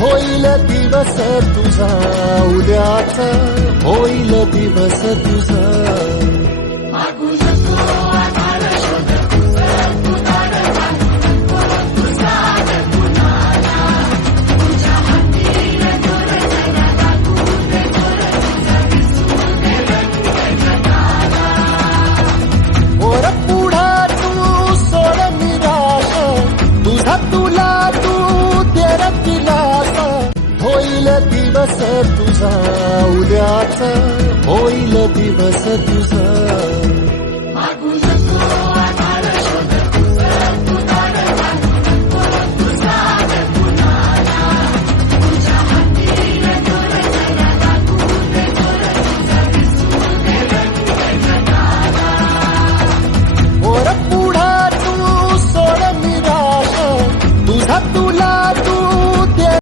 होईल दिवस तुझा उद्याचा, होईल दिवस तुझा. वर पुढा तू सोड निराश, तुझा तुला तू तेर दिलासा. होईल दिवस तुझा उद्याचा, होईल दिवस तुझा.